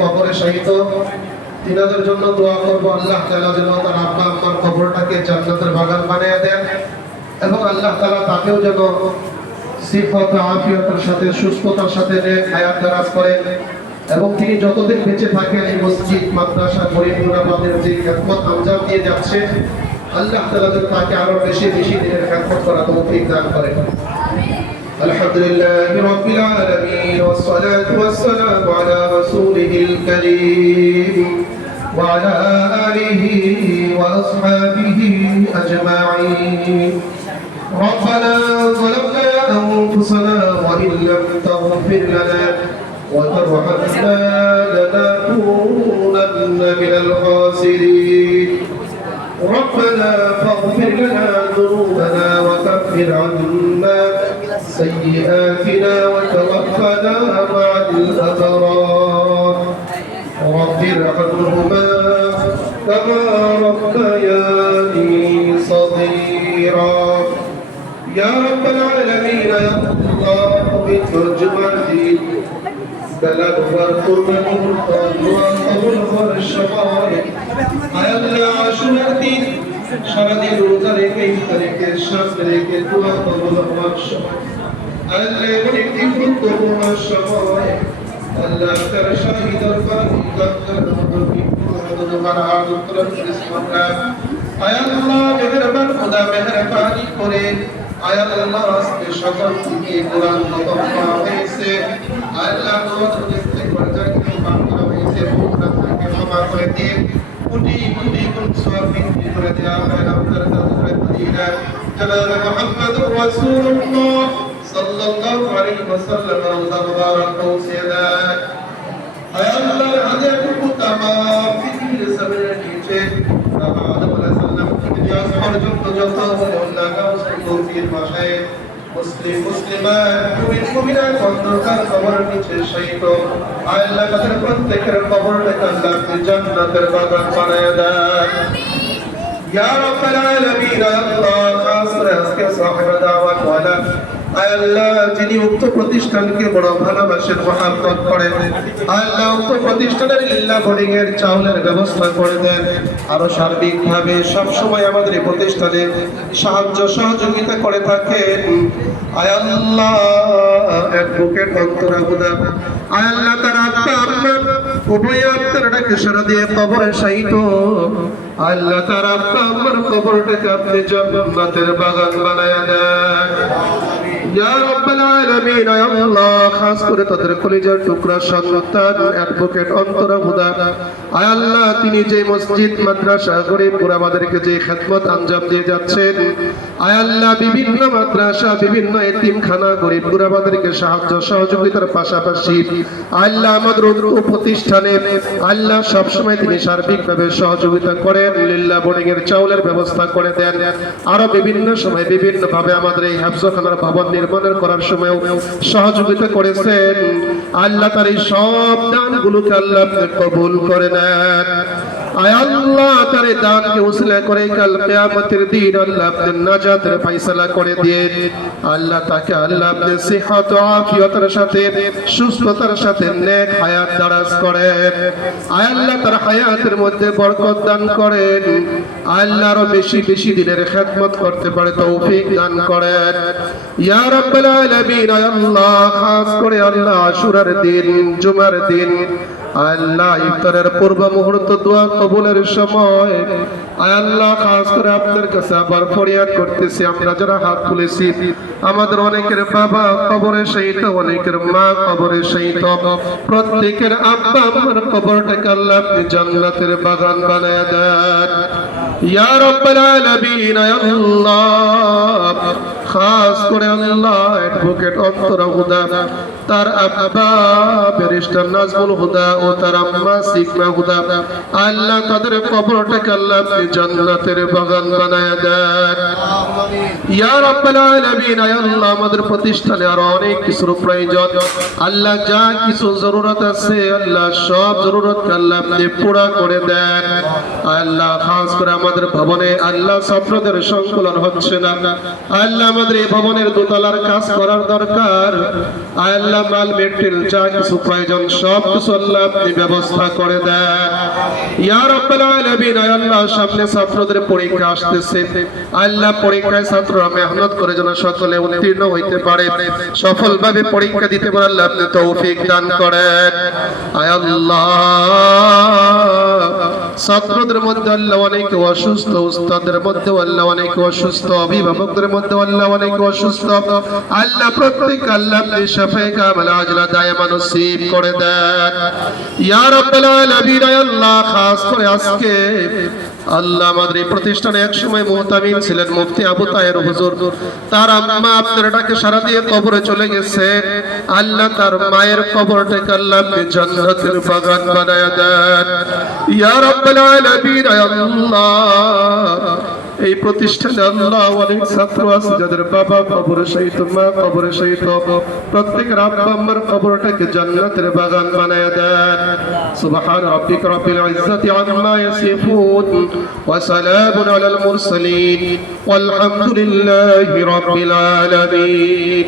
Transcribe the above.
কবরে শহীদ, তিনাদের জন্য দোয়া করব আল্লাহ তাআলা যেন তার আব্বা আম্মার কবরটাকে জান্নাতের বাগান বানিয়ে দেন এবং আল্লাহ তাআলা তাকেও যেন সিফাত আফিয়াতের সাথে সুস্থতার সাথে নেক হায়াত দারাজ করেন এবং তিনি যতদিন বেঁচে থাকেন এই মসজিদ মাদ্রাসা গরিব গুরাবাদের যে খেদমত আঞ্জাম দিয়ে যাচ্ছে আল্লাহ তাআলা যেন তাকে আরো বেশি বেশি দিনের খেদমত করার তৌফিক দান করেন। আলহামদুলিল্লাহি রাব্বিল আলামিন ওয়াস সালাতু ওয়াস সালামু আলা রাসূলিল কারীম ওয়া আলা আলিহি ওয়া আসহাবিহি আজমাইন। ربنا ظلمنا أنفسنا وإن لم تغفر لنا وترحمنا لنكونن من الخاسرين. ربنا فاغفر لنا ذنوبنا وكفر عنا سيئاتنا وتوفنا مع الأبرار. رب ارحمهما كما ربياني صغيرا. يا رب العالمين يا الله بترجمتي بلغ فرقنا وقبل الشفاعة يا الله عاشور الدين সারাদিন রোজা রেখে ইফতারিকে সামনে রেখে দোয়া কবুল হওয়ার সময় আল্লাহ অনেক গুরুত্বপূর্ণ সময় আল্লাহ তার শাহী দরবার ইকাত্তর নবী মুহাম্মদ আদুল্লাহ ইসলাম আয় আল্লাহ মেহেরবান খোদা মেহেরবানি করে আয় আল্লাহ আজকে সকাল থেকে কোরআন খতম করা হয়েছে আল্লাহ তোমাদের ইস্তেগফার জাকির পাঠ করা হয়েছে ভুলটা থেকে ক্ষমা করে দিন কোটি কোটি গুণ সওয়াব বৃদ্ধি করে দেয়া হয় আপনার দরবারে মদিনা জনাব মুহাম্মদুর রাসূলুল্লাহ সাল্লাল্লাহু আলাইহি ওয়াসাল্লাম রওজা মুবারক পৌঁছে দেয় আয় আল্লাহ হাজারটুকু তামাম পৃথিবীর জমিনের নিচে আদম আলাইহিস সালাম থেকে নিয়ে আসা পর্যন্ত যত আল্লাহ গাউসুল কৌফির ভাষায় মুসলিম মুসলিমান মুমিন মুমিনাত অন্ধকার কবরের নিচে শহীদ আল্লাহ তাদের প্রত্যেকের কবরটাকে আল্লাহ জান্নাতের বাগান বানায় দেন ইয়া রাব্বাল আলামিন আল্লাহ খাস করে আজকে সাহেব দাওয়াত ওয়ালা আল্লাহ যিনি উক্ত প্রতিষ্ঠানকে বড় ভালোবাসেন মহব্বত করেন আল্লাহ উক্ত প্রতিষ্ঠানের লিল্লাহ বোর্ডিং এর চাউলের ব্যবস্থা করে দেন আরো সার্বিকভাবে সব সময় আমাদের এই প্রতিষ্ঠানে সাহায্য সহযোগিতা করে থাকেন আয় আল্লাহ অ্যাডভোকেট অন্তরা হুদা আয় আল্লাহ তার আত্মা আপনার উভয় আত্মাটাকে সারা দিয়ে কবরে শহীদ আল্লাহ তার আত্মা আমার কবরটাকে আপনি জান্নাতের বাগান বানায়া দেন ইয়া রাব্বাল আলামিন ইয়া আল্লাহ খাস করে তাদের কলিজার টুকরা সন্তান অ্যাডভোকেট অন্তরা হুদা আয় আল্লাহ তিনি যে মসজিদ মাদ্রাসা গরিব গুরাবাদেরকে যে খেদমত আঞ্জাম দিয়ে যাচ্ছেন আয় আল্লাহ বিভিন্ন মাদ্রাসা বিভিন্ন এতিমখানা গরিব গুরাবাদেরকে সাহায্য সহযোগিতার পাশাপাশি আল্লাহ আমাদের প্রতিষ্ঠানে আল্লাহ সব সময় তিনি সার্বিকভাবে সহযোগিতা করেন লিল্লাহ বোর্ডিং এর চাউলের ব্যবস্থা করে দেন আরো বিভিন্ন সময় বিভিন্ন ভাবে আমাদের এই হাফজখানার ভবন নির্মাণ করার সময় সহযোগিতা করেছেন আল্লাহ তার এই সব দানগুলোকে আল্লাহ কবুল করে নেন আয় আল্লাহ তার দানকে উসিলা করে কাল কিয়ামতের দিন আল্লাহ আপনার নাজাতের ফয়সালা করে দিন আল্লাহ তাকে আল্লাহ আপনার সিহত ও আফিয়তের সাথে সুস্থতার সাথে নেক হায়াত দারাজ করেন আয় আল্লাহ তার হায়াতের মধ্যে বরকত দান করেন আল্লাহ আরো বেশি বেশি দিনের খেদমত করতে পারে তৌফিক দান করেন ইয়া রাব্বাল আলামিন আয় আল্লাহ খাস করে আল্লাহ আশুরার দিন জুমার দিন আল্লাহ ইফতারের পূর্ব মুহূর্ত দোয়া কবুলের সময় আয় আল্লাহ খাস করে আপনার কাছে আবার ফরিয়াদ করতেছি আমরা যারা হাত তুলেছি আমাদের অনেকের বাবা কবরে শহীদ অনেকের মা কবরে শহীদ প্রত্যেকের আব্বা আম্মার কবরটাকে আল্লাহ আপনি জান্নাতের বাগান বানায়া দেন ইয়া রাব্বাল আলামিন ইয়া আল্লাহ খাস করে আল্লাহ অ্যাডভোকেট অন্তরা হুদা তার আব্বা ব্যারিস্টার নাজমুল হুদা ও তার আম্মা সিকমা হুদা আল্লাহ তাদের কবরটাকে আল্লাহ আপনি জান্নাতের বাগান বানায়া দেন ইয়া রাব্বাল আলামিন। আয় আল্লাহ, আমাদের প্রতিষ্ঠানে আরো অনেক কিছুর প্রয়োজন। আল্লাহ, যা কিছু জরুরত আছে আল্লাহ, সব জরুরতকে আল্লাহ আপনি পুরা করে দেন। আয় আল্লাহ, খাস করে আমাদের ভবনে আল্লাহ ছাত্রদের সংকলন হচ্ছে না। আল্লাহ, আমাদের এই ভবনের দোতলার কাজ করার দরকার। আয় আল্লাহ, মাল মেটেরিয়াল যা কিছু প্রয়োজন সব কিছু আল্লাহ আপনি ব্যবস্থা করে দেন। ইয়া রাব্বাল আলামিন। আয় আল্লাহ, সামনে ছাত্রদের পরীক্ষা আসতেছে। আল্লাহ, পরীক্ষায় ছাত্ররা মেহনত করে যেন সকলে উত্তীর্ণ হইতে পারে, সফলভাবে পরীক্ষা দিতে পারে আল্লাহ আপনি তৌফিক দান করেন। আয় আল্লাহ, ছাত্রদের মধ্যে আল্লাহ অনেক অসুস্থ, উস্তাদের মধ্যে আল্লাহ অনেক অসুস্থ, অভিভাবকদের মধ্যে আল্লাহ অনেক অসুস্থ। আল্লাহ, প্রত্যেক আল্লাহ আপনি শাফায়ে কামাল আজলা দায়মান নসিব করে দেন। ইয়া রাব্বাল আলামিন। আয় আল্লাহ, খাস করে আজকে আল্লাহ আমাদের এই প্রতিষ্ঠানে এক সময় মুহতামিম ছিলেন মুফতি আবু তাহের হুজুর। তার আম্মা আপনার ডাকে সারা দিয়ে কবরে চলে গেছে। আল্লাহ, তার মায়ের কবরটাকে আল্লাহ আপনি জান্নাতের বাগান বানায়া দেন। ইয়া রাব্বাল আলামিন। আয় আল্লাহ, এই প্রতিষ্ঠানে আল্লাহ অনেক ছাত্র আছে যাদের বাবা কবরে শহীদ, মা কবরে শহীদ। প্রত্যেকের আব্বা আম্মার কবরটাকে জান্নাতের বাগান বানায়া দেন। সুবহান রাব্বিকা রাব্বিল ইজ্জাতি আম্মা ইয়াসিফুন ওয়া সালামুন আলাল মুরসালিন ওয়ালহামদুলিল্লাহি রাব্বিল আলামিন।